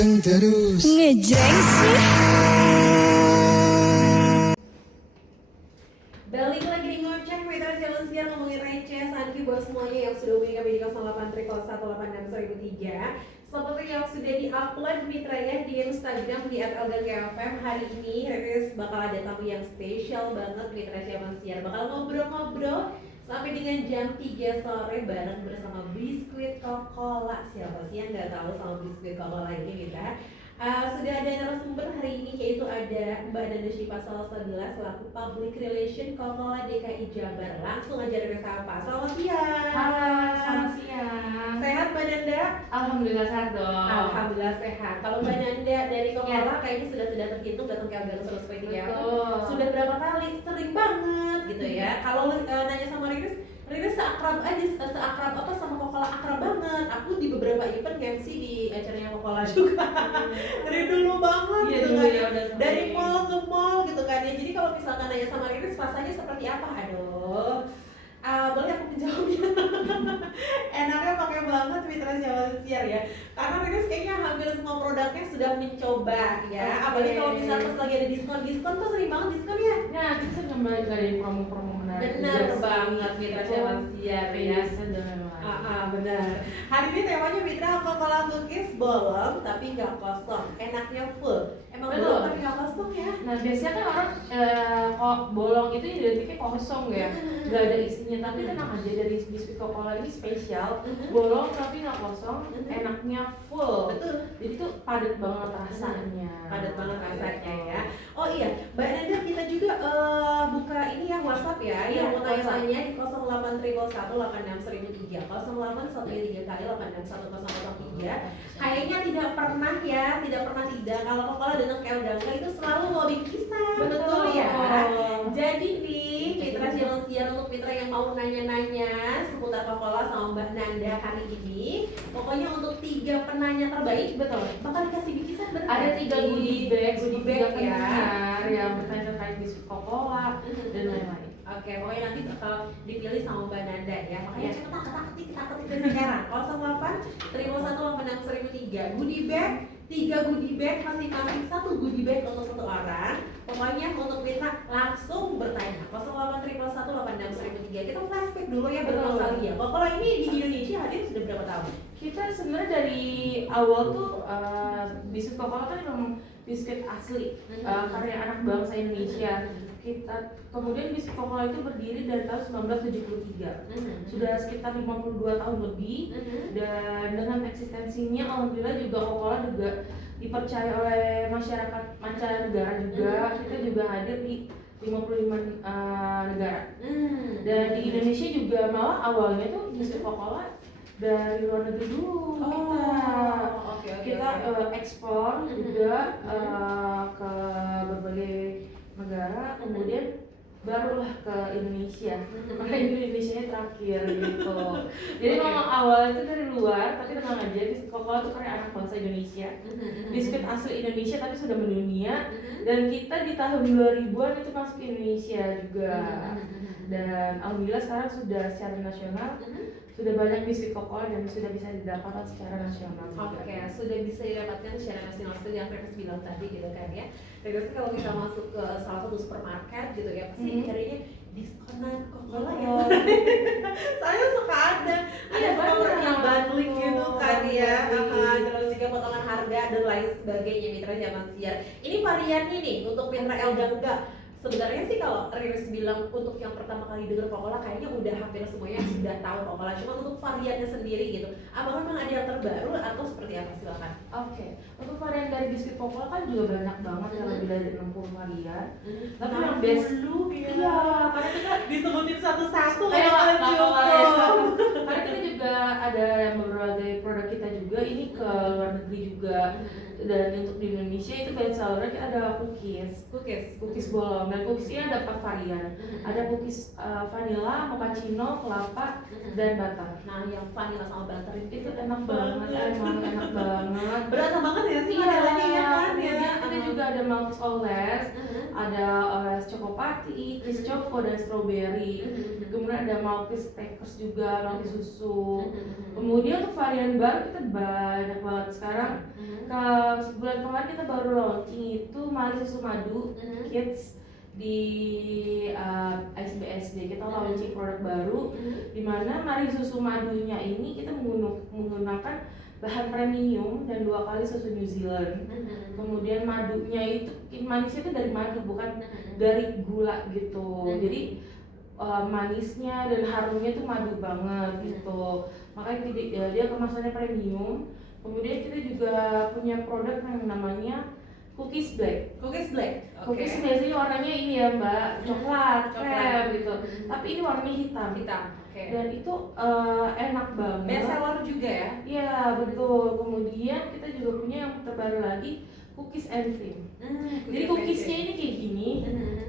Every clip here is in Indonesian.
ganteng terus. Ngejreng sih. Balik lagi di ngoceh, Mitra Jalan Siang ngomongin receh, sanki buat semuanya yang sudah hubungi kami di 08 186 seperti yang sudah di-upload Mitra ya di Instagram di @elgangkfm. Hari ini Riris bakal ada tamu yang spesial banget Mitra Jalan Siang. Bakal ngobrol-ngobrol sampai dengan jam 3 sore bareng bersama Biskuit Kokola. Siapa sih yang nggak tahu sama Biskuit Kokola ini Mitra? Sudah ada narasumber hari ini yaitu ada Mbak Nanda Syifa Salsabila selaku Public Relation Kokola DKI Jabar. Langsung aja dari sapa. Selamat siang. Halo, selamat siang. Sehat Mbak Nanda? Alhamdulillah sehat dong. Alhamdulillah sehat. Kalau Mbak Nanda dari Kokola kayaknya sudah tidak terhitung datang ke Algar Terus ya. Sudah berapa kali? Sering banget gitu ya. Kalau nanya sama Riris seakrab aja, seakrab apa sama Kokola, akrab banget. Aku di beberapa event MC di acaranya Kokola juga. Dari dulu banget Iya, gitu dulu kan. ya, udah Dari sering. mall ke mall gitu kan ya. Jadi kalau misalkan nanya sama Riris rasanya seperti apa? Aduh. Boleh aku menjawabnya? Enaknya pakai banget Mitra Jalan Siar ya. Karena Riris kayaknya hampir semua produknya sudah mencoba ya. Apalagi kalau misalnya pas lagi ada diskon tuh sering banget diskon ya. Nah, kita sering banget dari promo-promo menarik. Benar banget Mitra Jalan Siar ya. Sudah memang. Benar. Hari ini temanya Mitra Kokola cookies bolong tapi nggak kosong, enaknya full. Emang Betul. bolong tapi nggak kosong ya? Nah, biasanya kan orang kok bolong itu identiknya kosong ya, nggak ada isinya. Tapi tenang aja, dari biskuit Kokola ini spesial, bolong tapi nggak kosong, enaknya full. Betul. Jadi tuh padat banget rasanya. Padat banget rasanya ya. Oh iya, Mbak Nanda kita juga buka ini ya WhatsApp ya, Iya, yang mau WhatsApp. tanya di 08 186 1003 kali 86103. Kayaknya tidak pernah tidak kalau Kokola dengan Kel Gangga itu selalu mau bingkisan. Betul ya. Jadi nih Mitra Jalan Siang untuk Mitra yang mau nanya-nanya seputar Kokola sama Mbak Nanda hari ini, pokoknya untuk 3 penanya terbaik Betul. bakal dikasih bingkisan bener Ada nggak 3 sih? goodie bag, Goodie bag ya. pendengar yang bertanya terkait biskuit Kokola dan lain-lain. Oke, pokoknya nanti bakal dipilih sama Mbak Nanda ya. Makanya cepetan kita ketik dari sekarang. 08 186 1003 goodie bag, 3 goodie bag masing-masing, 1 goodie bag untuk 1 orang. Pokoknya untuk Mitra langsung bertanya. 08 186 1003. Kita flashback dulu ya bernostalgia. Kalau ini di Indonesia hadir sudah berapa tahun? Kita sebenarnya dari awal tuh biskuit Kokola kan memang biskuit asli karya anak bangsa Indonesia. Kemudian biskuit Kokola itu berdiri dari tahun 1973. Sudah sekitar 52 tahun lebih, dan dengan eksistensinya alhamdulillah juga Kokola juga dipercaya oleh masyarakat mancanegara juga. Kita juga hadir di 55 negara. Dan di Indonesia juga malah awalnya tuh biskuit Kokola dari luar negeri dulu. Kita ekspor juga ke berbagai negara, kemudian barulah ke Indonesia. Maka Indonesia terakhir gitu. Jadi memang awalnya itu dari luar, tapi tenang aja, biskuit Kokola itu karya anak bangsa Indonesia. Biskuit asli Indonesia tapi sudah mendunia, dan kita di tahun 2000-an itu masuk ke Indonesia juga. Dan alhamdulillah sekarang sudah secara nasional sudah banyak biskuit Kokola dan sudah bisa didapatkan secara nasional juga. Oke, sudah bisa didapatkan secara nasional seperti yang Revis bilang tadi gitu kan ya. Revis kalau kita masuk ke salah satu supermarket gitu ya, pasti carinya diskonan Kokola ya. Saya suka ada potongan yang bundling gitu kan ya, terus juga potongan harga dan lain sebagainya. Mitra Jalan Siar. Ini variannya nih untuk Mitra El Gangga. Sebenarnya sih kalau Riris bilang untuk yang pertama kali denger Kokola kayaknya udah hampir semuanya sudah tahu Kokola. Cuma untuk variannya sendiri gitu, apakah memang ada yang terbaru atau seperti apa? Silakan. Oke, untuk varian dari biskuit Kokola kan juga banyak banget ya, lebih dari 60 varian. Tapi yang best dulu iya, karena kita disebutin satu-satu kayak kan cukup. Karena kita juga ada yang berbagai produk kita juga ini ke luar negeri juga. Dan untuk di Indonesia itu best sellernya kita ada cookies bolong, dan cookiesnya ada 4 varian. Ada cookies vanilla, mochaccino, kelapa, dan butter. Nah, yang vanilla sama butter Itu enak banget, emang enak banget. berasa banget ya sih Iya, modelannya ya kan ya. kemudian kita juga ada Maltese All Less. ada Chocopati, Kiss Choco dan strawberry. Kemudian ada Maltese Crackers juga, Maltese susu. Kemudian untuk varian baru kita banyak banget sekarang. Ke sebulan kemarin kita baru launching itu Mari Susu Madu Kids di ISBSD. Kita launching produk baru di mana Mari Susu Madunya ini kita menggunakan bahan premium dan 2 kali susu New Zealand. Kemudian madunya itu manisnya itu dari madu, bukan dari gula gitu. Jadi manisnya dan harumnya tuh madu banget gitu. Makanya dia kemasannya premium. Kemudian kita juga punya produk yang namanya Cookies Black. Cookies Black. Cookies biasanya warnanya ini ya Mbak, coklat, krem gitu. Tapi ini warnanya hitam. Dan itu enak banget. Best seller juga ya? Iya betul. Kemudian kita juga punya yang terbaru lagi cookies and cream. Jadi cookiesnya ini kayak gini,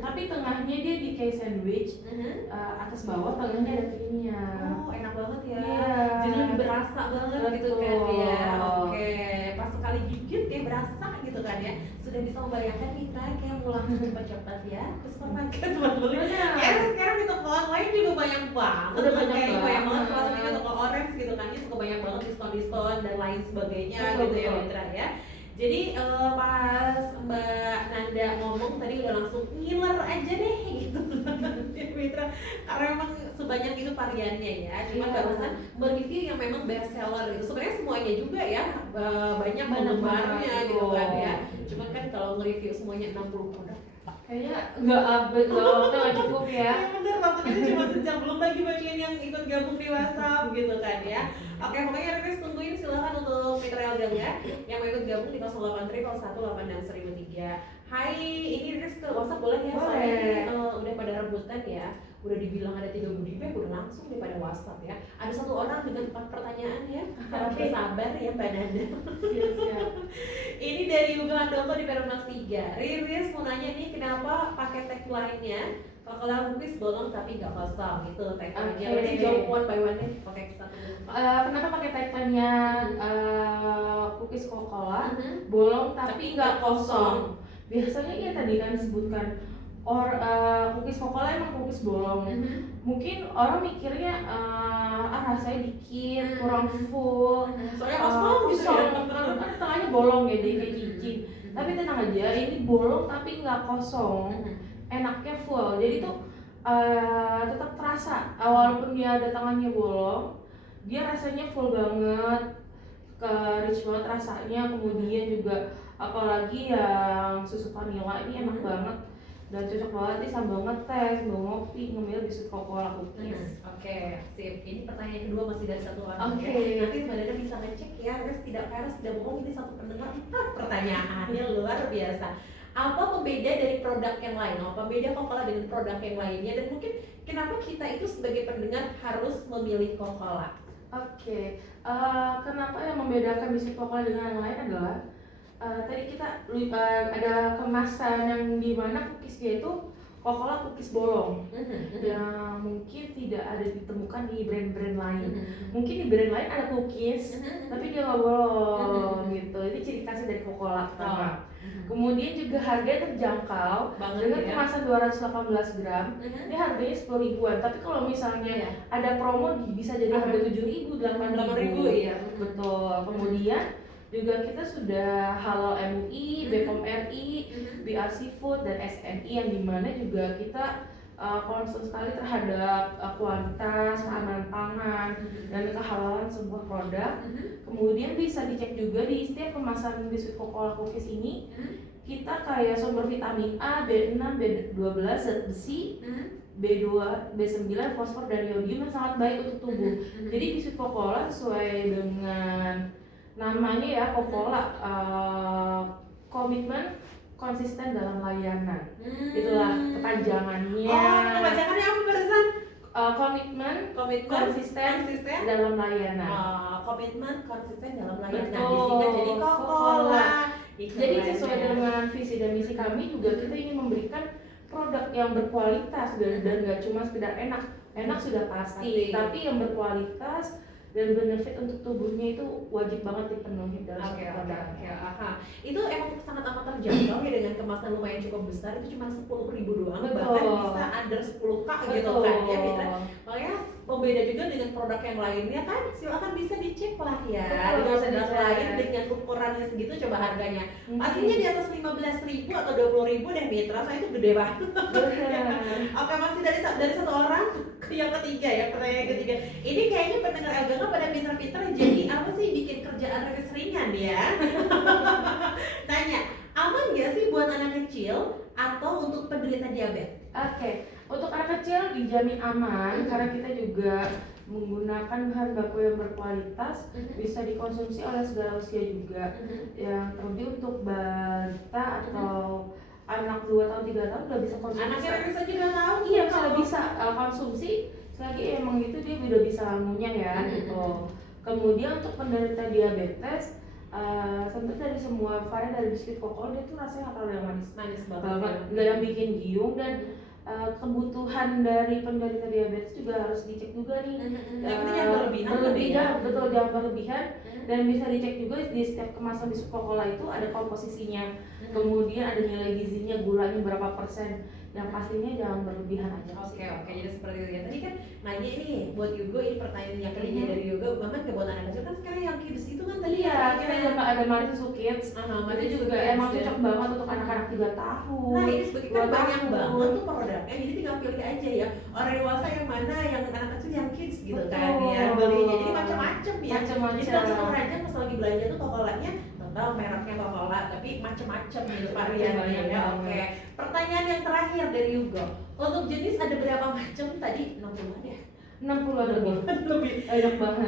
tapi tengahnya dia di kayak sandwich, atas bawah tengahnya ada creamnya. Oh enak banget ya. Iya. Jadi lebih berasa banget gitu kan ya. Oke, pas sekali gigit kayak berasa gitu kan ya. Sudah bisa membayangkan kita kayak mau langsung cepat-cepat ya ke supermarket teman-teman. Sekarang di toko online juga banyak banget. Udah banyak banget. Kalau di toko orange gitu kan, suka banyak banget diskon-diskon dan lain sebagainya gitu ya Mitra ya. Jadi pas Mbak Nanda ngomong tadi udah langsung ngiler aja deh gitu Mitra, karena memang sebanyak itu variannya ya. Cuman barusan mereview yang memang best seller gitu. Sebenarnya semuanya juga ya banyak penggemarnya gitu kan ya. Cuman kan kalau nge-review semuanya 60 produk kayaknya nggak cukup ya. Iya bener, waktu itu cuma sejam, belum lagi bagian yang ikut gabung di WhatsApp gitu kan ya. Oke, pokoknya request tungguin, silahkan untuk Mitra Elgangga yang mau ikut gabung di 08301863. Hai, ini request ke WhatsApp boleh ya? Soalnya udah pada rebutan ya. Udah dibilang ada 3 goodie bag, udah langsung nih pada WhatsApp ya. Ada 1 orang dengan 4 pertanyaan ya. Harap bersabar ya Mbak Nanda. Siap. Ini dari Hugo Handoko di Perumnas 3. Riris mau nanya nih, kenapa pakai tagline-nya Coca-Cola cookies bolong tapi nggak kosong gitu tagline-nya. Berarti jawab one by one nih, pakai satu. Kenapa pakai tagline-nya cookies Coca-Cola bolong tapi nggak kosong? Biasanya ya tadi kan disebutkan cookies Coca-Cola emang cookies bolong. Mungkin orang mikirnya rasanya dikit, kurang full, soalnya kosong gitu ya. Kan tengahnya bolong ya, jadi kayak cincin. Tapi tenang aja, ini bolong tapi nggak kosong, enaknya full. Jadi tuh tetap terasa, walaupun dia ada tangannya bolong, dia rasanya full banget, rich banget rasanya. Kemudian juga apalagi yang susu vanilla ini enak banget dan cocok banget nih sambil ngeteh, sambil ngopi, ngemil biskuit Coca-Cola cookies. Oke, sip. Ini pertanyaan kedua masih dari 1 orang. Oke. Nanti Mbak Dada bisa ngecek ya, harus tidak bohong, ini 1 pendengar 4 pertanyaannya luar biasa. Apa pembeda dari produk yang lain? Apa beda Coca-Cola dengan produk yang lainnya? Dan mungkin kenapa kita itu sebagai pendengar harus memilih Coca-Cola? Oke. Kenapa yang membedakan biskuit Coca-Cola dengan yang lain adalah tadi kita ada kemasan yang dimana cookiesnya itu Coca-Cola cookies bolong yang mungkin tidak ada ditemukan di brand-brand lain. Mungkin di brand lain ada cookies tapi dia nggak bolong gitu. Itu ciri khasnya dari Coca-Cola pertama. Kemudian juga harganya terjangkau dengan kemasan 218 gram. Ini harganya 10 ribuan. Tapi kalau misalnya ada promo bisa jadi harga 7 ribu, 8 ribu ya. Betul. Kemudian juga kita sudah halal MUI, BPOM RI, BRC Food dan SNI yang dimana juga kita concern sekali terhadap kualitas, keamanan pangan dan kehalalan sebuah produk. Kemudian bisa dicek juga di setiap kemasan biskuit Coca-Cola cookies ini kita kayak sumber vitamin A, B6, B12, zat besi, B2, B9, fosfor dan iodium yang sangat baik untuk tubuh. Jadi biskuit Coca-Cola sesuai dengan namanya ya, Coca-Cola komitmen konsisten dalam layanan. Itulah kepanjangannya. Kepanjangannya apa barusan? Komitmen konsisten dalam layanan. Komitmen konsisten dalam layanan. Betul. Disingkat jadi Coca-Cola. Jadi sesuai dengan visi dan misi kami juga kita ingin memberikan produk yang berkualitas dan gak cuma sekedar enak sudah pasti, tapi yang berkualitas dan benefit untuk tubuhnya itu wajib banget dipenuhi dalam Oke, satu produk. aha. Itu emang sangat amat terjangkau ya dengan kemasan lumayan cukup besar, itu cuma 10.000 doang, Betul. bahkan bisa under 10K gitu kan ya Mitra. Makanya pembeda juga dengan produk yang lainnya kan, silakan bisa dicek lah ya. Betul, Dengan bisa produk dicek. lain dengan ukurannya segitu coba harganya. Pastinya di atas 15.000 atau 20.000 deh Mitra, saya itu gede banget. Oke, masih dari satu orang ke yang ketiga ya, pertanyaan ketiga. Ini kayaknya pendengar Elganga pada pintar-pintar, jadi apa sih bikin kerjaan Riris ringan ya? Tanya, aman gak sih buat anak kecil atau untuk penderita diabetes? Oke, untuk anak kecil dijamin aman karena kita juga menggunakan bahan baku yang berkualitas, bisa dikonsumsi oleh segala usia juga. Yang terlebih untuk balita atau anak 2 tahun 3 tahun udah bisa konsumsi. Anaknya Riris aja udah tahu. Iya, bisa konsumsi selagi emang itu dia udah bisa ngunyah ya gitu. Kemudian untuk penderita diabetes, sebenarnya dari semua varian dari biskuit kokol dia tuh rasanya nggak terlalu yang manis banget, nggak yang bikin giung, dan kebutuhan dari penderita diabetes juga harus dicek juga nih. Yang penting jangan berlebihan. Betul, jangan berlebihan. Dan bisa dicek juga di setiap kemasan biskuit Coca-Cola itu ada komposisinya, kemudian ada nilai gizinya, gulanya berapa persen. Yang pastinya jangan berlebihan aja. Oke, jadi seperti itu ya. Tadi kan nanya ini buat Yugo, ini pertanyaan yang ketiga dari Yugo, Maman ke buat anak kecil kan sekarang yang kids itu kan tadi Iya, kita juga ada Maris Susu Kids. Itu juga emang cocok banget untuk anak-anak 3 tahun. Nah, ini sebagai kan 2 banyak tahun. banget tuh produknya, jadi tinggal pilih aja ya. Orang dewasa yang mana, yang anak kecil yang kids gitu kan ya belinya. Jadi macam-macam ya. Jadi langsung aja pas lagi belanja tuh Coca-Colanya total mereknya Coca-Cola, tapi macam-macam gitu variannya ya. Oke. Pertanyaan yang terakhir dari Yugo. Untuk jenis ada berapa macam tadi? 60-an ya? 60-an lebih. Enak banget.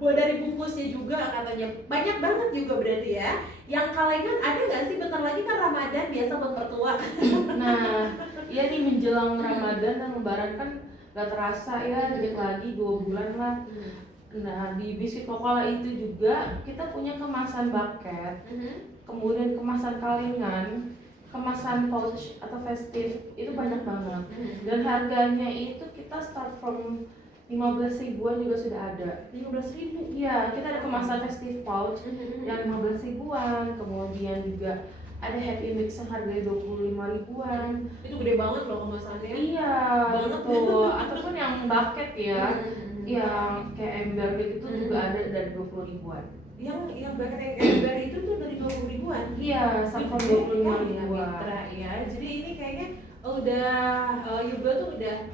Buat dari bungkusnya juga katanya banyak banget juga berarti ya. Yang kalengan ada nggak sih? Bentar lagi kan Ramadan, biasa buat mertua. Nah, ya nih menjelang Ramadan dan Lebaran kan gak terasa ya, dikit lagi 2 bulan lah. Nah, di biskuit Coca-Cola itu juga kita punya kemasan bucket, kemudian kemasan kalengan, kemasan pouch atau festive, itu banyak banget. Dan harganya itu kita start from 15 ribuan juga sudah ada. 15 ribu? Iya, kita ada kemasan festive pouch yang 15 ribuan, kemudian juga ada happy mix yang harganya 25 ribuan. Itu gede banget loh kemasannya. Iya, betul. Ataupun yang bucket ya, yang kayak ember itu juga ada dari 20 ribuan. Yang bucket yang ember itu tuh dari 20 ribuan? Iya, sampai 25 ribuan. Ya, jadi ini kayaknya udah Yugo tuh udah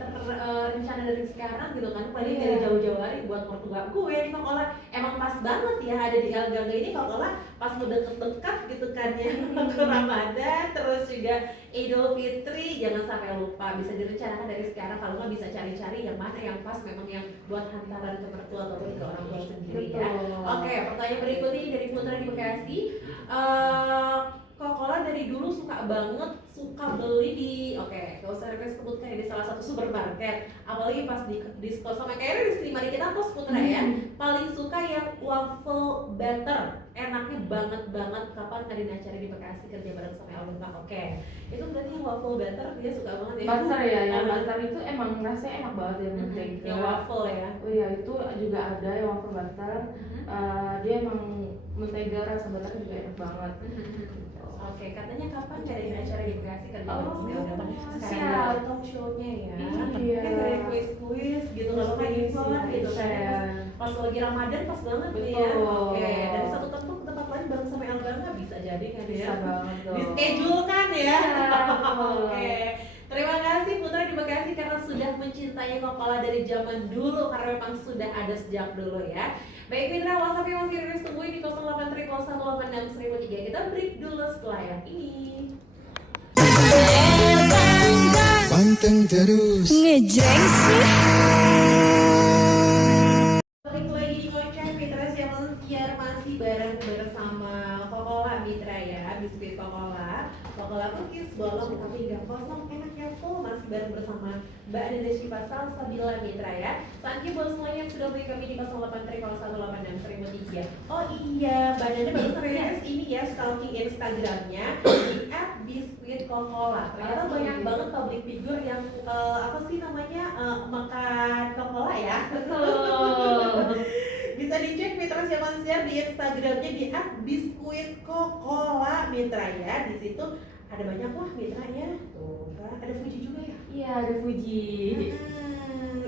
rencana dari sekarang gitu kan, paling dari jauh-jauh hari buat mertua gue nih Coca-Cola emang pas banget ya ada di Elganga ini. Coca-Cola pas udah deket-dekat gitu kan ya ke Ramadan, terus juga Idul Fitri, jangan sampai lupa, bisa direncanakan dari sekarang. Kalau nggak bisa cari-cari yang mana yang pas, memang yang buat hantaran ke mertua ataupun ke orang tua sendiri ya. Oke, pertanyaan berikutnya ini dari Putra di Bekasi. Coca-Cola dari dulu suka beli di, gak usah request sebutkan ya, di salah satu supermarket, apalagi pas di diskon sama kayaknya di mari kita pos Putra ya. Paling suka yang waffle butter, enaknya banget. Kapan ngadain acara di Bekasi kerja bareng sama Elganga? Oke, itu berarti yang waffle butter dia suka banget ya. Butter ya, yang butter itu emang rasanya enak banget ya, mentega. Yang waffle ya. Oh iya, itu juga ada yang waffle butter. Dia emang mentega, rasa butter juga enak banget. Oke, katanya kapan ngadain acara di Bekasi kerja bareng sama Elganga? Sekarang siap. udah ada talk show-nya ya. Iya. Kan ada kuis gitu, kalau kayak event gitu kan. Iya. Pas lagi Ramadan pas banget nih ya. Oke, dari satu tempat ke tempat lain bareng sama Elganga bisa jadi kan ya. Bisa banget dong. Di schedule kan ya. Iya. Oke. Terima kasih Putra di Bekasi karena sudah mencintai Coca-Cola dari zaman dulu, karena memang sudah ada sejak dulu ya. Baik Mitra, WhatsApp yang masih Riris tungguin di 0831861003. Kita break dulu setelah yang ini. Panteng terus. Ngejreng sih. Balik lagi di Ngoceh Mitra Siang Siar, masih bareng bersama Coca-Cola Mitra ya, biskuit Coca-Cola cookies, bolong tapi nggak kosong, enak ya full. Masih bareng bersama Mbak Dede Syifa Salsabila Mitra ya. Thank you buat semuanya yang sudah beli kami di 0831861003. Oh iya, Mbak Dede baru rilis ini ya, stalking Instagramnya di @biskuitcoca-cola. Ternyata banyak banget public figure yang apa sih namanya makan Coca-Cola ya. Betul. Bisa dicek Mitra Siaman Siar di Instagramnya di @biskuitkokola Mitra ya. Di situ ada banyak lah Mitra ya. Tuh kan ada Fuji juga ya. Iya, ada Fuji.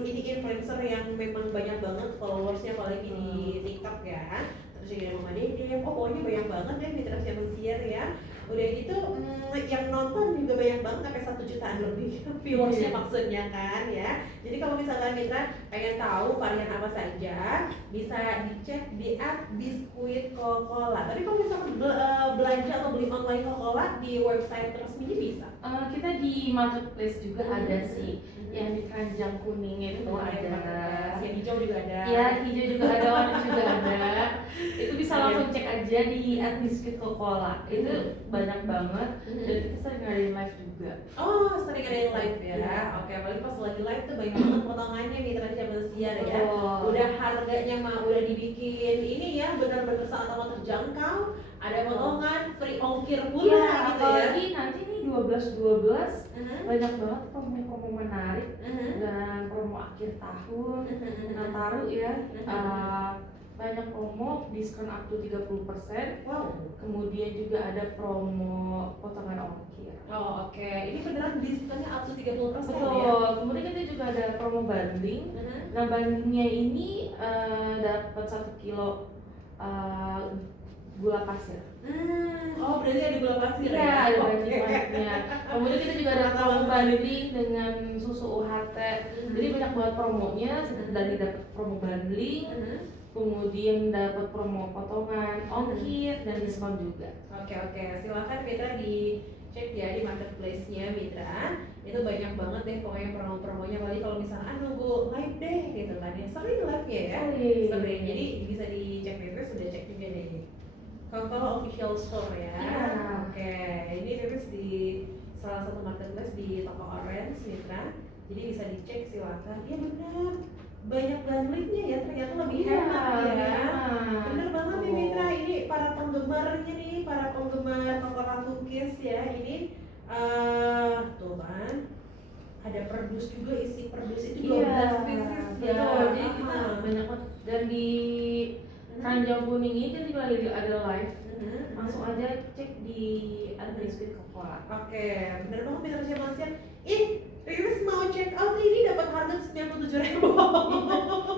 Ini influencer yang memang banyak banget followersnya apalagi di TikTok ya. Terus juga ada Mama Dede, pokoknya banyak banget ya Mitra Siaman Siar ya. Udah gitu yang nonton juga banyak banget sampai 1 jutaan lebih viewersnya maksudnya kan ya. Jadi kalau misalkan Mitra pengen tahu varian apa saja bisa dicek di @biskuitkokola. Tapi kalau misalkan belanja atau beli online Kokola di website resminya bisa. Kita di marketplace juga ada sih, yang di keranjang kuning itu ada, yang hijau juga ada. ya hijau juga ada, warna juga ada. Itu bisa langsung cek aja di @biskuitkokola. Itu banyak banget dan kita sering ngadain live juga. Oh, sering ada yang live ya. Oke, apalagi pas lagi live tuh banyak banget potongannya Mitra Siaman Siar ya. Udah harganya mah udah dibikin ini ya, benar-benar sangat-sangat terjangkau. Ada potongan free ongkir pula Iya, gitu ya. apalagi nanti nih 12/12 banyak banget promo-promo menarik dan promo akhir tahun, Nataru ya. Banyak promo diskon up to 30%. Wow. Kemudian juga ada promo potongan ongkir. Oh, oke. Ini beneran diskonnya up to 30% ya. Betul. Kemudian kita juga ada promo banding. Nah, bandingnya ini dapat 1 kilo gula pasir. Oh, berarti ada gula pasir Iya, ya? ada Oke. banding-bandingnya. Kemudian kita juga ada promo banding dengan susu UHT. Jadi banyak banget promonya, dari dapat promo banding, kemudian dapat promo potongan ongkir dan diskon juga. Oke, silakan Mitra dicek ya di marketplace-nya Mitra. Itu banyak banget deh pokoknya promo-promonya. Apalagi kalau misalnya nunggu live deh gitu kan ya. Sering live-nya ya. Sering. Jadi bisa dicek Mitra, sudah cek juga deh. Kalau official store ya. Oke, ini Riris di salah satu marketplace di toko Orange Mitra. Jadi bisa dicek silakan. Iya benar. Banyak bandlingnya ya, ternyata lebih hemat ya. Bener banget nih Mitra, ini para penggemarnya nih, para penggemar Kokola Cookies ya. Ini tuh kan ada perdus juga, isi perdus itu 12 pieces ya. Betul, jadi kita banyak banget. Dan di keranjang kuning ini kan juga lagi ada live. Langsung aja cek di @biskuitkokola. Oke, bener banget Mitra Siaman Siar. Riris mau check out ini dapat harga 97.000.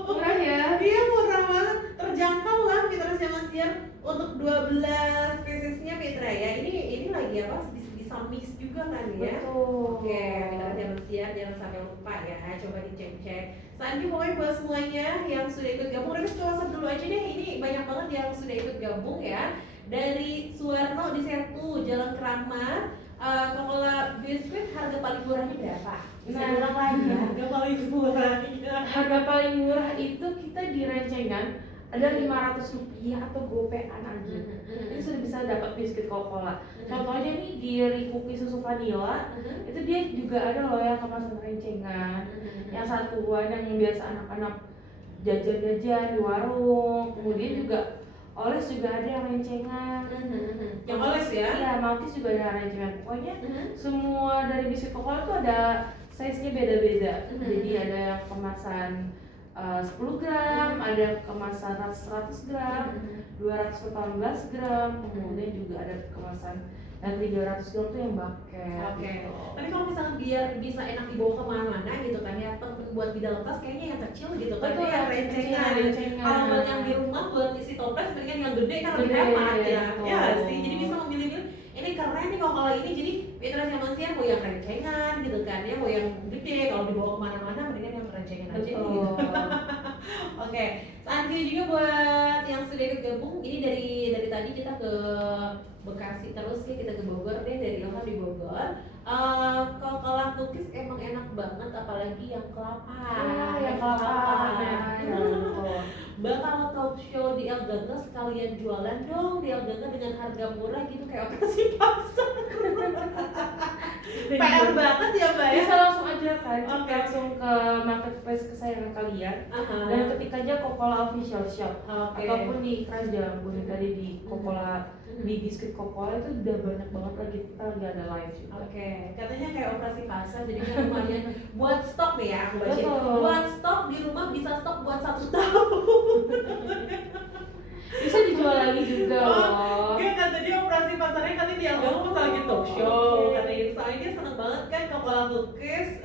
Murah ya? Iya, murah banget, terjangkau lah Mitra Siaman Siar untuk 12 piecesnya Mitra ya. Ini lagi apa? Bisa mix juga kan ya. Betul. Oke, Mitra Siaman Siar jangan sampai lupa ya. Coba dicek-cek. Thank you pokoknya buat semuanya yang sudah ikut gabung. Riris ke WhatsApp dulu aja deh. Ini banyak banget yang sudah ikut gabung ya. Dari Suwarno di Setu, Jalan Keramat. Kokola biskuit harga paling murahnya berapa? Bisa diulang lagi ya, harga paling murahnya. Harga paling murah itu kita di Rencengan ada Rp500 atau gopean aja. Ini sudah bisa dapat biskuit Kokola. Contohnya nih di Rikuki susu vanilla, itu dia juga ada loh yang kemasan Rencengan. Yang satuan yang biasa anak-anak jajan-jajan di warung. Kemudian juga oles juga ada yang rencengan. Yang oles ya? Iya, Malkis juga ada rencengan. Pokoknya semua dari biskuit Kokola itu ada size-nya beda-beda. Jadi ada yang kemasan 10 gram, ada kemasan 100 gram, 218 gram, kemudian juga ada kemasan yang 300 gram tuh yang bucket. Oke. Gitu. Tapi kalau misalnya biar bisa enak dibawa kemana-mana gitu kan ya, buat di dalam tas kayaknya yang kecil gitu kan, Betul, yang rencengan. rencengan. Kalau buat yang di rumah buat isi toples mendingan yang gede kan lebih Gede, hemat ya. betul. Ya sih, jadi bisa memilih-milih. Ini keren nih kalau ini, jadi Mitra Siaman Siar mau yang rencengan gitu kan ya, mau yang gede, kalau dibawa kemana-mana mendingan yang rencengan aja Betul. gitu. Oke, thank you juga buat yang sudah ikut gabung. Ini dari tadi kita ke Bekasi terus ya, kita ke Bogor deh, dari Ilham di Bogor. Kokola Cookies emang enak banget, apalagi yang kelapa. Yang kelapa. Bakal talk show di El Gangga, sekalian jualan dong di El Gangga dengan harga murah gitu kayak operasi pasar. PR banget ya Mbak ya. Bisa langsung aja kan, Oke. langsung ke marketplace kesayangan kalian dan ketik aja Coca-Cola Official Shop Oke. ataupun di keranjang bunyi tadi di Coca-Cola, di biskuit Coca-Cola itu udah banyak banget lagi, kita lagi ada live juga. Oke, katanya kayak operasi pasar, jadi kan lumayan buat stok nih ya, aku baca. Betul. Buat stok di rumah bisa stok buat 1 tahun. Bisa dijual lagi juga loh. Dia kata dia operasi pasarnya katanya dia nggak pas lagi talk show, katanya soalnya dia seneng banget kan Coca-Cola cookies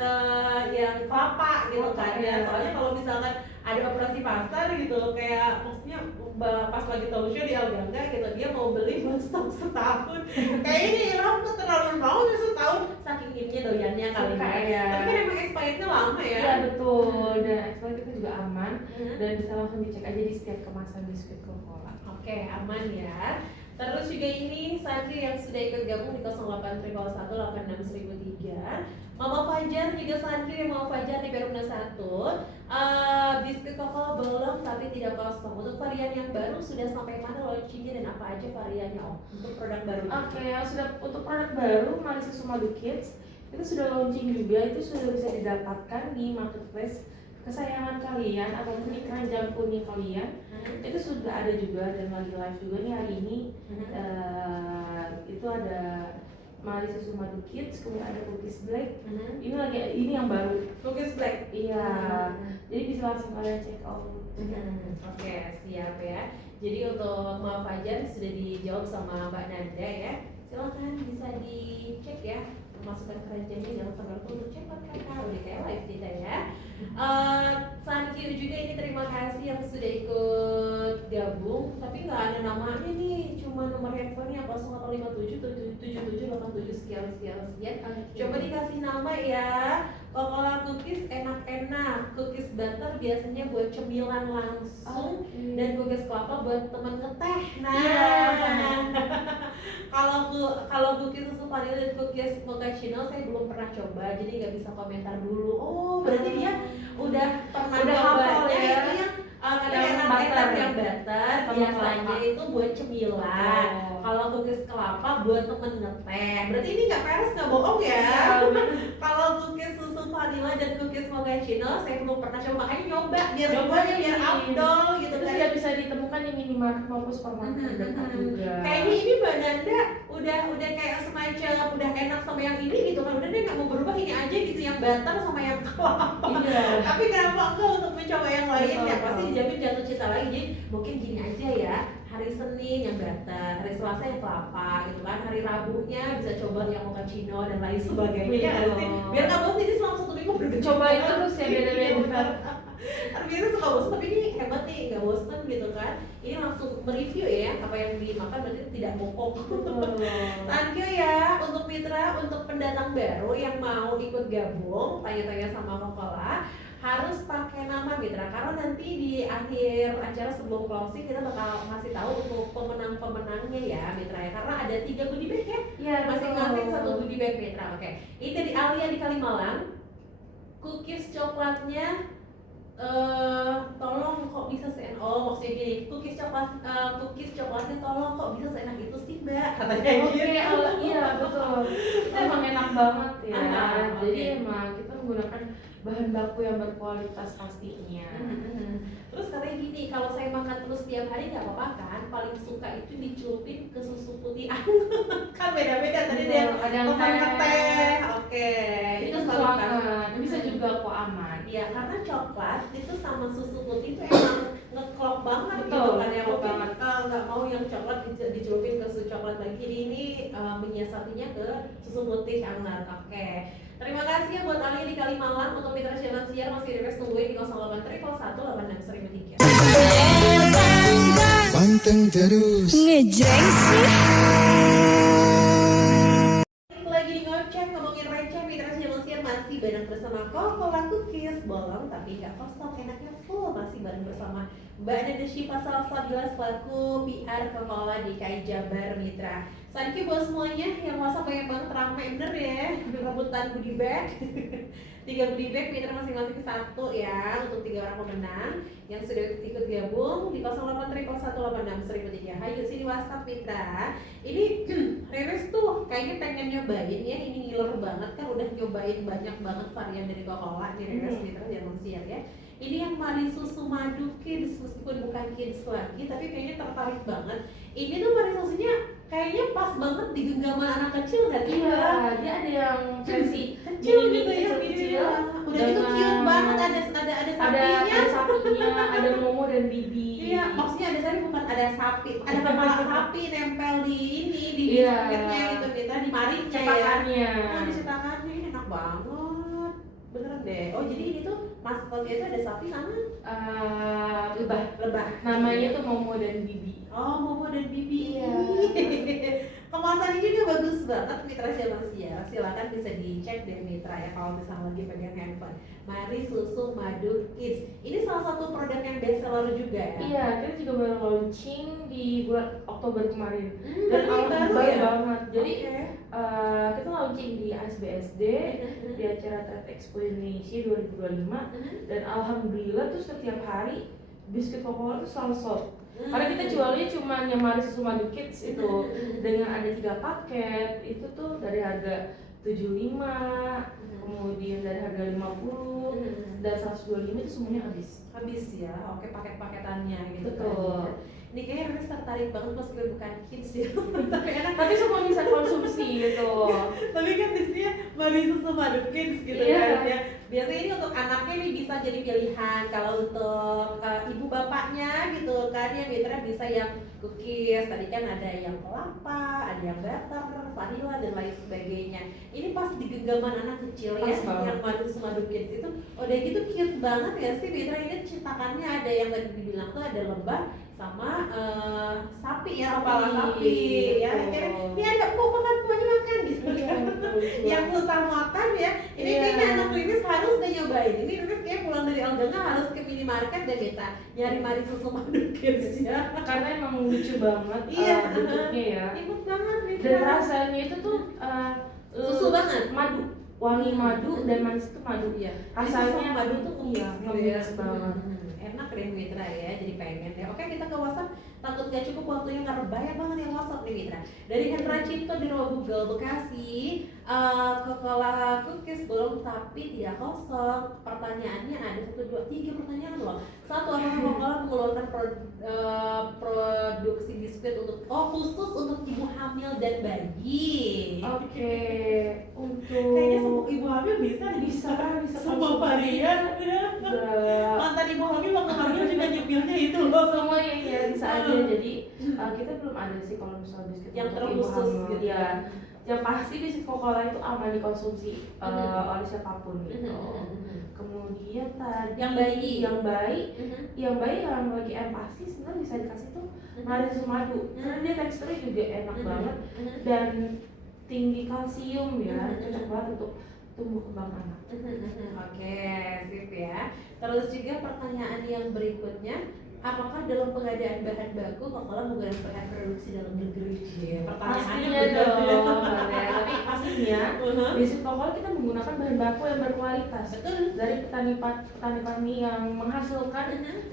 yang kelapa gitu kan ya. Soalnya kalau misalkan ada operasi pasar gitu loh, kayak maksudnya pas lagi talk show di Algangga gitu, dia mau beli buat stok setahun. Kayak ini Ilham tuh terlalu mau setahun, saking ininya doyannya kali Suka ya. ya. Tapi kan emang expirednya lama ya. Iya betul, dan expired itu juga aman dan bisa langsung dicek aja di setiap kemasan biskuit Coca-Cola. Oke, aman ya. Terus juga ini Sandri yang sudah ikut gabung di 08.186.1003. Mama Fajar juga Sandri, Mama Fajar di Perumna 1. Biskuit Coca belum tapi tidak kosong. Untuk varian yang baru sudah sampai mana launchingnya dan apa aja variannya Om? Untuk produk baru. Oke, yang sudah untuk produk baru Manis Susu Madu Kids itu sudah launching juga, itu sudah bisa didapatkan di marketplace kesayangan kalian ataupun di keranjang kuning kalian. Itu sudah ada juga dan lagi live juga nih hari ini. Itu ada Manis Susu Madu Kids, kemudian ada Cookies Black. Ini yang baru. Cookies Black. Iya. Jadi bisa langsung kalian check out. Oke, siap ya. Jadi untuk Mama Fajar sudah dijawab sama Mbak Nanda ya. Silakan bisa dicek ya. Masukkan keranjangnya, jangan sampai lupa untuk cek kakak. Udah kayak live kita ya. Thank you juga ini, terima kasih yang sudah ikut gabung. Tapi nggak ada namanya nih, cuma nomor handphonenya 0857778787 sekian. Coba dikasih nama ya. Coca-Cola cookies enak-enak, cookies butter biasanya buat cemilan langsung, dan cookies kelapa buat teman ngeteh. Nah, kalau cookies susu vanilla dan cookies mochaccino saya belum pernah coba, jadi nggak bisa komentar dulu. Oh, berarti dia udah pernah hafal nyobanya ya. itu yang kadang Yang enak butter. yang butter Sama biasanya kelapa. itu buat cemilan. Kalau cookies kelapa buat temen ngeteh. Berarti ini nggak peres, nggak bohong ya. Kalau cookies susu vanilla dan cookies mochaccino saya belum pernah coba, makanya nyoba biar Cobain. biar afdol gitu Itu kan. sudah bisa ditemukan di minimarket maupun supermarket dekat juga. Kayaknya ini Mbak Nanda udah kayak semacam udah enak sama yang ini gitu kan, udah deh nggak mau berubah, ini aja gitu yang butter sama yang kelapa. Iya. Tapi kenapa enggak untuk mencoba yang lain ya? Betul. Pasti dijamin jatuh cinta lagi. Jadi mungkin gini aja ya, hari Senin yang butter, hari Selasa yang kelapa gitu kan, hari Rabunya bisa coba yang mochaccino dan lain sebagainya ya nggak sih? Biar nggak bosan, ini selama 1 minggu berbeda. Cobain terus ya, beda-beda. Biasanya suka bosan, tapi ini hebat nih, nggak bosan gitu kan. Ini langsung mereview ya apa yang dimakan, berarti tidak bokok. Thank you ya untuk mitra, untuk pendatang baru yang mau ikut gabung, tanya-tanya sama Coca-Cola harus pakai nama mitra, karena nanti di akhir acara sebelum closing kita bakal ngasih tahu untuk pemenang-pemenangnya ya mitra ya, karena ada 3 goodie bag ya, Iya, masing-masing betul. 1 goodie bag mitra. Oke, ini dari Alia di Kalimalang, cookies coklatnya tolong kok bisa seenak, oh maksudnya gini, cookies coklatnya tolong kok bisa seenak itu sih Mbak, katanya Oke, gitu. iya betul. Itu emang enak banget ya. Jadi Oke. emang kita menggunakan bahan baku yang berkualitas pastinya. Terus katanya gini, kalau saya makan terus tiap hari nggak apa-apa kan? Paling suka itu dicelupin ke susu putih anget. Kan beda-beda tadi dia. Ada yang Teman teh. Oke. Itu selalu sesuatu pas. bisa juga kok aman. Iya, karena coklat itu sama susu putih itu emang ngeklop banget gitu Betul, kan ya. ngeklop Mungkin banget. nggak mau yang coklat dicelupin ke susu coklat lagi. Jadi ini menyiasatinya ke susu putih hangat. Oke. Terima kasih ya buat Ali di Kalimalang. Untuk mitra Jalan Siar masih request tungguin di 08.186.1003. Panteng terus. Ngejreng sih. Lagi di ngoceh ngomongin receh, mitra Jalan Siar masih bareng bersama Coca-Cola Cookies, bolong tapi nggak kosong, enaknya full, masih bareng bersama Mbak Nanda Syifa Salsabila selaku PR Coca-Cola DKI Jabar mitra. Thank you buat semuanya yang masa banyak banget, rame bener ya rebutan goodie bag. 3 goodie bag mitra masing-masing 1 ya untuk 3 orang pemenang yang sudah ikut gabung di 08.186.1003. Hayu sini WhatsApp mitra. Ini rilis tuh kayaknya pengen nyobain ya, ini ngiler banget kan udah nyobain banyak banget varian dari Coca-Cola nih Reres Mitra Jalan Siar ya. Ini yang Mari Susu Madu Kids, meskipun bukan kids lagi tapi kayaknya tertarik banget. Ini tuh Mari Susunya kayaknya pas banget di genggaman anak kecil nggak sih? Iya, dia ada yang versi Kecil gitu mini-mini ya, kecil-kecil. udah gitu cute banget, ada sapinya. Ada sapinya, ada Momo dan Bibi. Iya, maksudnya ada sapi bukan ada sapi, ada kepala sapi nempel di ini di Iya. biskuitnya gitu Mitra, di marinya ya. Cetakannya. Nah, di cetakannya ini enak banget, beneran deh. Oh jadi ini tuh maskotnya itu ada sapi sama Lebah. lebah. Namanya tuh Momo dan Bibi. Oh, Momo dan Bibi. Iya. Kemasannya juga bagus banget Mitra Jalan Siar. Silakan bisa dicek deh Mitra ya kalau misalnya lagi pegang handphone. Mari Susu Madu Kids. Ini salah satu produk yang best seller juga ya. Iya, kita juga baru launching di bulan Oktober kemarin. Dan Baru baru ya? banget. Jadi Oke. kita launching di ASBSD di acara Trade Expo Indonesia 2025 dan alhamdulillah tuh setiap hari biskuit Coca-Cola tuh selalu sold. Karena kita jualnya cuma yang Mari Susu Madu Kids itu dengan ada 3 paket itu tuh dari harga 75, kemudian dari harga 50 dan 125 itu semuanya habis. Habis ya. Oke, paket-paketannya gitu. Betul. Kan. Ini kayaknya Renes tertarik banget meskipun bukan kids ya. Tapi enak. Tapi semua bisa konsumsi gitu. Tapi kan di sini Mari Susu Madu Kids gitu Iya. kan ya. Biasanya ini untuk anaknya nih bisa jadi pilihan. Kalau untuk ibu bapaknya gitu kan ya Mitra bisa yang cookies. Tadi kan ada yang kelapa, ada yang butter, vanilla dan lain sebagainya. Ini pas di genggaman anak kecil ya, Pas banget. yang Mari Susu Madu Kids itu udah gitu cute banget ya sih Mitra. Ini cetakannya ada yang tadi dibilang tuh ada lebah sama sapi ya, kepala sapi ya. Betul. Ini ada mau makan semuanya makan gitu Iya, kan. betul. Yang susah makan ya, ini Iya. kayaknya anak Rinis harus udah nyobain. Ini Rinis kayak pulang dari Algana harus ke minimarket dan kita nyari Mari Susu Madu Kids ya. Karena emang lucu banget Iya, bentuknya ya. Imut banget Mitra. Dan rasanya itu tuh Susu banget. madu, wangi madu dan manis itu madu. Iya. Rasanya Susu madu tuh iya, gitu ya. nge-mix banget. Enak deh Mitra ya, jadi pengen deh. Oke, kita ke WhatsApp. Takut gak cukup waktunya karena banyak banget yang WhatsApp nih Mitra. Dari Hendra Cipto di Google Bekasi, Coca-Cola cookies belum tapi tidak kosong. Pertanyaannya ada 1, 2, 3 pertanyaan loh. Satu, apakah Coca-Cola mengeluarkan produksi biskuit untuk khusus untuk ibu hamil dan bayi? Oke, untuk Kayaknya semua ibu hamil bisa bisa semua varian ya. Enggak. Mantan ibu hamil waktu hamil juga nyemilnya itu loh. Semuanya ya bisa aja. Jadi kita belum ada sih kalau misalnya biskuit Yang untuk ibu terkhusus hamil. gitu Ya. Yang pasti biskuit Coca-Cola itu aman dikonsumsi oleh siapapun gitu. Kemudian tadi Yang bayi. yang bayi yang lagi empasi sebenarnya bisa dikasih tuh Mari Susu Madu karena dia teksturnya juga enak banget dan tinggi kalsium ya, cocok banget untuk tumbuh kembang anak. Oke, sip ya. Terus juga pertanyaan yang berikutnya, apakah dalam pengadaan bahan baku Coca-Cola menggunakan bahan produksi dalam negeri? Pastinya dong, tapi pastinya biskuit Coca-Cola kita menggunakan bahan baku yang berkualitas. Betul. Dari petani yang menghasilkan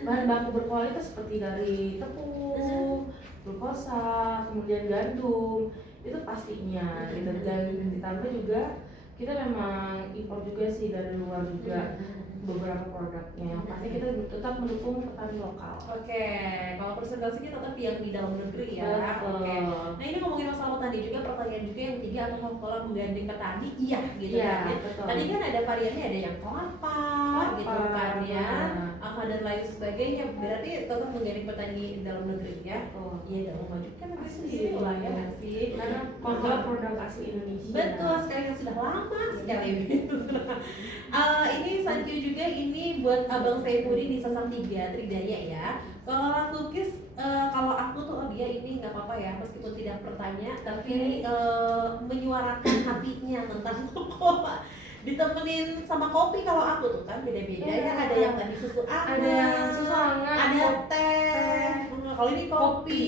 bahan baku berkualitas seperti dari tepung, glukosa, kemudian gandum, itu pastinya gitu. Dan ditambah juga kita memang impor juga sih dari luar juga beberapa produknya. Pasti kita tetap mendukung petani lokal. Oke, kalau presentasinya tetap yang di dalam negeri ya. Betul. Oke. Nah ini ngomongin masalah petani juga, pertanyaan juga yang ketiga, apakah Coca-Cola menggandeng petani? Iya gitu Iya, kan ya. betul. Tadi kan ada variannya, ada yang kelapa gitu kan ya, dan lain sebagainya. Berarti tetap menggandeng petani di dalam negeri ya. Oh. Iya, dalam memajukan negeri Pasti. sendiri lah ya nggak sih. Karena Coca-Cola produk asli Indonesia. Betul sekali, yang sudah lama sekali. Ini thank you juga ini buat Abang Saifudin di Sasang 3 Tridaya ya. Kalau cookies, kalau aku tuh dia ini nggak apa-apa ya, meskipun tidak bertanya, tapi menyuarakan hatinya tentang Coca-Cola. Ditemenin sama kopi kalau aku tuh kan beda-beda ya. Ada yang tadi susu hangat, Ada susu hangat, ada kopi. teh. Kalau ini kopi.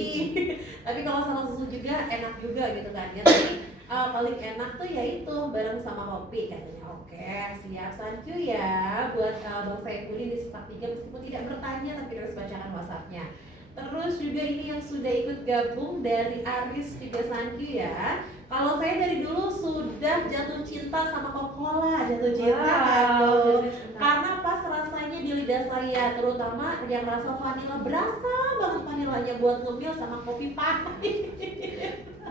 Tapi kalau sama susu juga enak juga gitu kan ya. Tapi paling enak tuh yaitu bareng sama kopi katanya. Oke, siap, thank you ya buat Bang Saifudin di Sepak 3 meskipun tidak bertanya tapi harus bacakan WhatsApp-nya. Terus juga ini yang sudah ikut gabung dari Aris juga thank you ya. Kalau saya dari dulu sudah jatuh cinta sama Coca-Cola, jatuh cinta Wow, aduh. jatuh cinta. Karena pas rasanya di lidah saya, terutama yang rasa vanila, berasa banget vanilanya buat ngemil sama kopi pahit.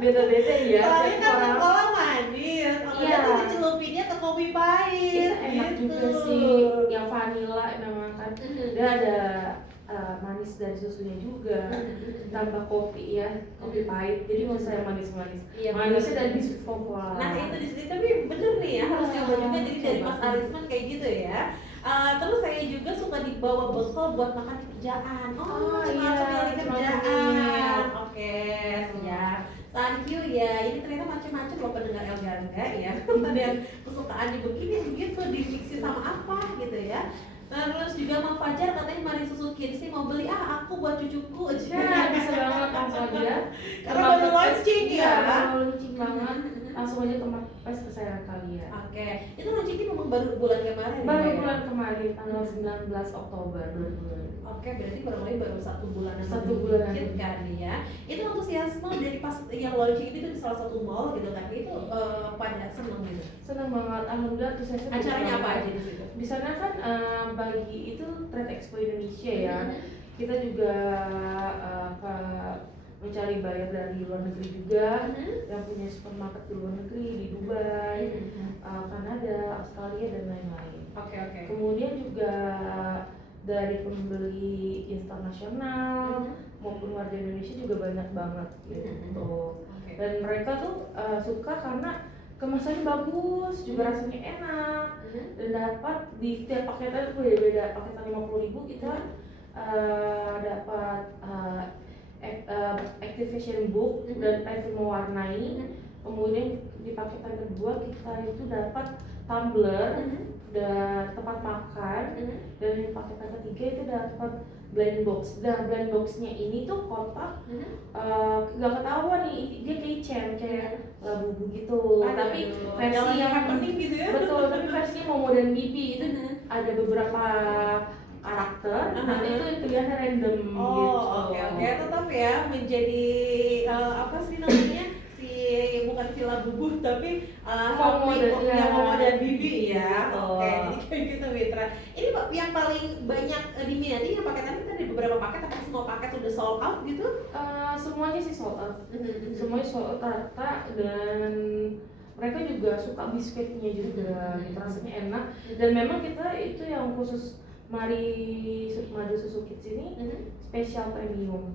Beda-beda ya. Soalnya kan orang. Coca-Cola manis, makanya Iya. tuh dicelupinnya ke kopi pahit. Itu enak gitu. juga sih. Yang vanilla memang kan dia ada manis dari susunya juga. Tambah kopi ya, kopi pahit. Jadi nggak usah yang manis-manis. Iya, Manisnya bener. dari biskuit Coca-Cola. Nah itu di sini tapi bener nih ya, harus Iya, coba juga jadi dari coba. Mas Arisman kayak gitu ya. Terus saya juga suka dibawa bekal buat makan di kerjaan. Oh, Cuma iya, cemil di cuma kerjaan. cemil. Oke, siap. Thank you ya. Ini ternyata macam-macam loh pendengar El Gangga ya. Ada yang kesukaannya begini begitu, dimiksi sama apa gitu ya. Terus juga Mang Fajar katanya mari susu Kinsey mau beli, aku buat cucuku aja. Nah, bisa banget langsung aja. Karena baru launching ya. Iya, baru launching banget. Langsung aja ke marketplace kesayangan kalian. Oke, itu launchingnya memang baru bulan kemarin Baru ya? bulan kemarin tanggal 19 Oktober 2020. Oke, berarti kurang lebih baru 1 bulan Satu bulan. dikit kan ya. Itu antusiasme dari pas yang launching itu di salah satu mall gitu kan, itu pada seneng gitu. Senang banget, alhamdulillah tuh saya Acaranya apa aja di situ? Di sana kan bagi itu Trade Expo Indonesia ya. Kita juga mencari buyer dari luar negeri juga yang punya supermarket di luar negeri di Dubai, Kanada, Australia dan lain-lain. Oke. Kemudian juga dari pembeli internasional maupun warga Indonesia juga banyak banget gitu. Oke. Dan mereka tuh suka karena kemasannya bagus, juga rasanya enak, dan dapat di setiap paketan itu beda-beda. Paketan 50.000 kita dapat activation book dan pensil mewarnai. Kemudian di paketan kedua kita itu dapat tumbler dan tempat makan, dan di paketan ketiga itu dapat blend box. Dan blend boxnya ini tuh kotak nggak ketahuan nih, dia kayak labu gitu. Tapi versi yang penting gitu ya. betul, tapi versinya Momo dan Bibi itu ada beberapa karakter, nanti itu kelihatan random gitu. Oke. Tetap ya menjadi apa sih namanya? Bukan si Labubu tapi Momo dan Bibi ya. Oke, jadi kayak gitu Mitra. Ini yang paling banyak diminati yang paketan itu ada beberapa paket, tapi semua paket udah sold out gitu? Semuanya sih sold out. Semuanya sold out rata, dan mereka juga suka biskuitnya juga, gitu, rasanya enak. Dan memang kita itu yang khusus Madu Susu Kids ini spesial premium.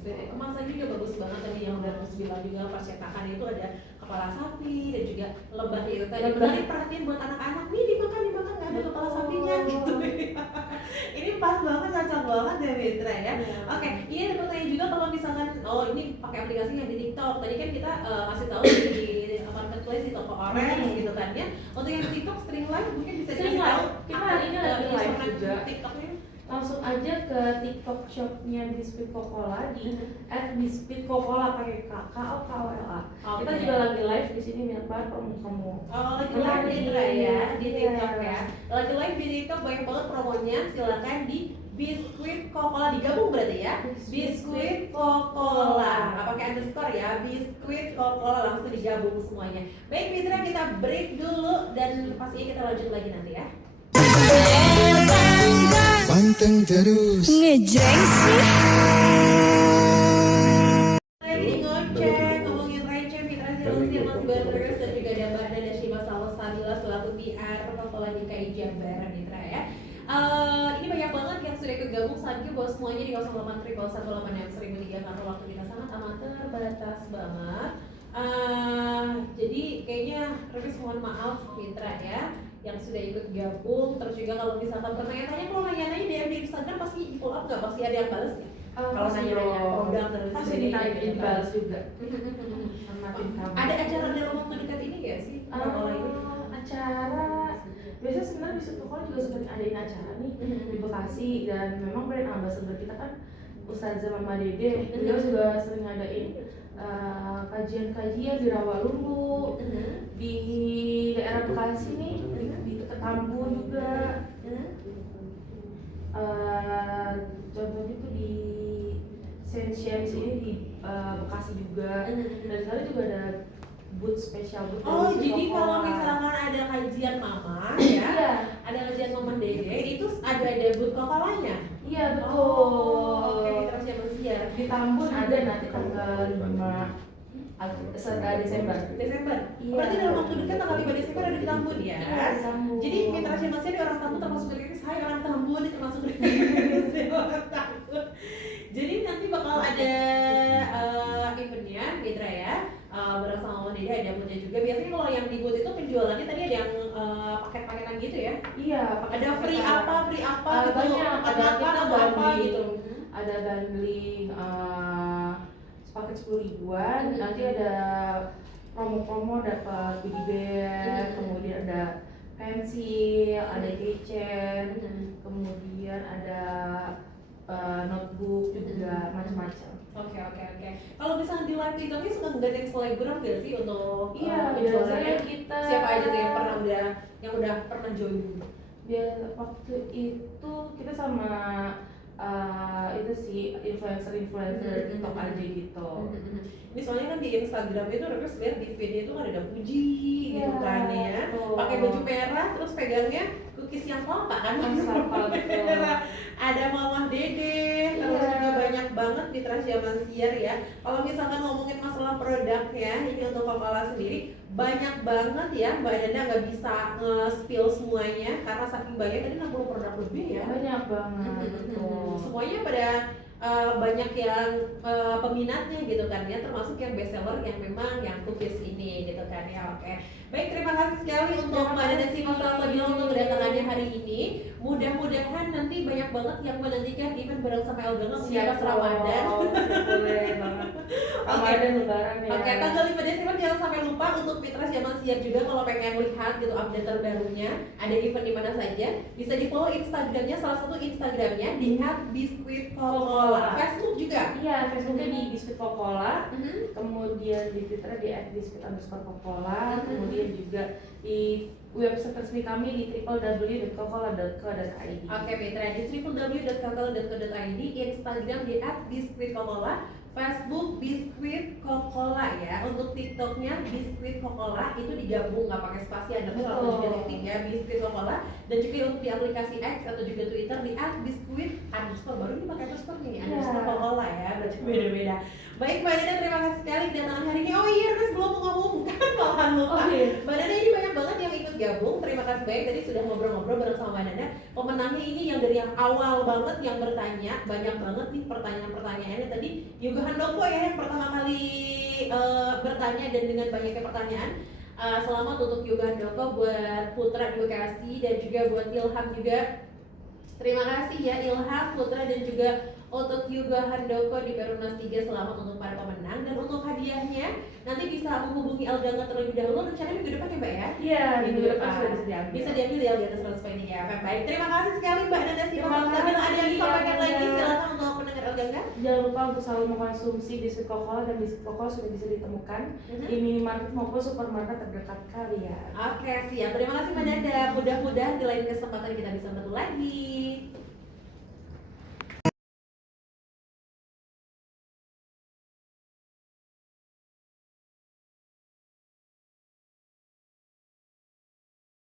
Kemasan juga bagus banget tadi yang udah Mas bilang juga, pas cetakan itu ada kepala sapi dan juga lebah itu tadi. Menarik perhatian buat anak-anak, nih dimakan nggak ada kepala sapinya gitu. Ini pas banget, cocok banget ya Mitra ya. Oke, ini ada pertanyaan juga kalau misalkan ini pakai aplikasi yang di TikTok. Tadi kan kita kasih tahu di marketplace di toko orange gitu kan ya. Untuk yang di TikTok stream live mungkin bisa Stream dikasih tahu. live. Kita hari ini lagi live juga. TikToknya. Langsung aja ke TikTok shopnya Biskuit Coca-Cola di @biskuitcoca-cola pakai KKOKOLA. Kita juga lagi live di sini nih Pak, promo. Lagi live di Mitra ya di TikTok ya. Lagi live di TikTok, banyak banget promonya. Silakan di Biskuit Coca-Cola, digabung berarti ya. Biskuit Coca-Cola. Nggak pakai underscore ya. Biskuit Coca-Cola langsung digabung semuanya. Baik Mitra, kita break dulu dan pastinya kita lanjut lagi nanti ya. Panteng terus. Ngejreng sih. Lagi di ngoceh, ngomongin receh, Mitra Silasir masih bareng terus, dan juga ada Mbak Nada Shiva Salsabila selaku PR Coca-Cola DKI Jabar Mitra ya. Ini banyak banget yang sudah ikut gabung. Thank you buat semuanya di 08 186 1003 karena waktu kita sangat amat terbatas banget. Jadi kayaknya Revis mohon maaf Mitra ya yang sudah ikut gabung. Terus juga kalau misalkan bertanya-tanya, kalau nanya-nanya DM di Instagram pasti di follow up nggak? Pasti ada yang balas ya? Kalau nanya-nanya produk dan lain pasti sebagainya, ditanya, dibalas juga. Hmm. Sama tim kamu. Ada acara dalam waktu dekat ini nggak sih? Kalau ini? Acara biasanya sebenarnya Biskuit Coca-Cola juga sering adain acara nih di Bekasi, dan memang brand ambassador kita kan Ustazah Mama Dede, beliau juga sering ngadain kajian-kajian di Rawalumbu, di daerah Bekasi nih, di dekat Tambun juga. Contohnya tuh di Saint James ini di Bekasi juga, dan di sana juga ada booth spesial booth dari Oh, Biskuit jadi kalau Coca-Cola. misalkan ada kajian mama Iya, ya, ada kajian mama Dede, itu ada booth Coca-Colanya. iya betul. Oh, oke, Mitra Siaran Siar. Di Tambun ada nanti tanggal 5 Desember. Desember. Iya. Berarti dalam waktu dekat tanggal 5 Desember ada di Tambun ya. Iya, di Tambun. Jadi Mitra Siaran Siar orang Tambun termasuk kritis, hai orang Tambun ini termasuk kritis orang Tambun. Jadi nanti bakal ada eventnya Mitra ya. Bareng sama Mama Dede ada boothnya juga. Biasanya kalau yang di booth itu penjualannya tadi ada yang paket-paketan gitu ya. Iya, Ada free apa gitu. banyak. Makan Ada apa kita atau apa bundling. gitu. Ada bundling sepaket 10 ribuan. Nanti ada promo-promo dapat goodie bag, kemudian ada pensil, ada keychain, kemudian ada notebook juga macam-macam. Oke. Kalau misalnya di live TikToknya suka ngeliatin selebgram gak sih untuk Iya, penjualannya? biasanya kita Siapa aja tuh yang udah pernah join? waktu itu kita sama itu sih influencer TikTok aja gitu. Ini soalnya kan di Instagram itu request lihat di feed itu kan ada Fuji gitu Iya, kan ya. betul. Pakai baju merah terus pegangnya cookies yang kelapa kan. Apa betul. Ada Mama Dede, terus Iya. juga banyak banget Mitra Siaran Siar ya. Kalau misalkan ngomongin masalah produk ya, ini untuk Coca-Cola sendiri banyak banget ya. Mbak Danda nggak bisa nge-spill semuanya karena saking banyak, tadi 60 produk lebih ya. Banyak banget betul. Semuanya pada banyak yang peminatnya gitu kan ya, termasuk yang best seller yang memang yang cookies ini gitu kan ya. Oke, baik, terima kasih sekali untuk Mbak Danda Sima Salsabila untuk kedatangannya hari ini. Mudah-mudahan nanti banyak banget yang menantikan event bareng sama Elga mungkin pas Ramadan. Boleh banget. Ramadan Lebaran ya. Oke, tanggal 5 Desember jangan sampai lupa untuk Mitra Siaran Siar juga kalau pengen lihat gitu update terbarunya, ada event di mana saja, bisa di follow Instagramnya, salah satu Instagramnya di @biskuitcoca-cola. Facebook juga. Iya, Facebooknya di Biskuit Coca-Cola, kemudian di Twitter di @biskuit_coca-cola, kemudian juga di website resmi kami di www.coca-cola.co.id. Oke, Mitra di www.coca-cola.co.id, Instagram di @biskuitcoca-cola, Facebook Biskuit Coca-Cola ya. Untuk TikToknya Biskuit Coca-Cola itu digabung nggak pakai spasi, ada plus atau juga titik ya, Biskuit Coca-Cola. Dan juga untuk di aplikasi X atau juga Twitter di @biskuit_, baru ini pakai underscore nih, underscore Coca-Cola ya, berarti beda-beda. Baik Mbak Dada, terima kasih sekali kedatangan hari ini. Oh iya, terus belum mengumumkan malahan lupa. Oh, iya. Mbak Dada ini banyak banget yang ikut gabung. Terima kasih banyak tadi sudah ngobrol-ngobrol bareng sama Mbak Dada. Pemenangnya ini yang dari yang awal banget yang bertanya, banyak banget nih pertanyaan-pertanyaannya tadi. Yoga Handoko ya yang pertama kali bertanya dan dengan banyaknya pertanyaan. Selamat untuk Yoga Handoko, buat Putra di Bekasi dan juga buat Ilham juga. Terima kasih ya Ilham, Putra dan juga untuk Yoga Handoko di Perumnas 3. Selamat untuk para pemenang dan untuk hadiahnya nanti bisa menghubungi Elga terlebih dahulu. Rencananya minggu depan ya Mbak ya? Iya, minggu depan sudah bisa diambil. Bisa diambil ya di atas 100 ya. Baik, terima kasih sekali Mbak Danda Sima. Terima kasih. Ada yang disampaikan Iya. lagi, silakan untuk pendengar Elga. Jangan lupa untuk selalu mengkonsumsi biskuit Coca-Cola, dan biskuit Coca-Cola sudah bisa ditemukan di minimarket maupun supermarket terdekat kalian. Oke, siap. Terima kasih Mbak Danda. Mudah-mudahan di lain kesempatan kita bisa bertemu lagi.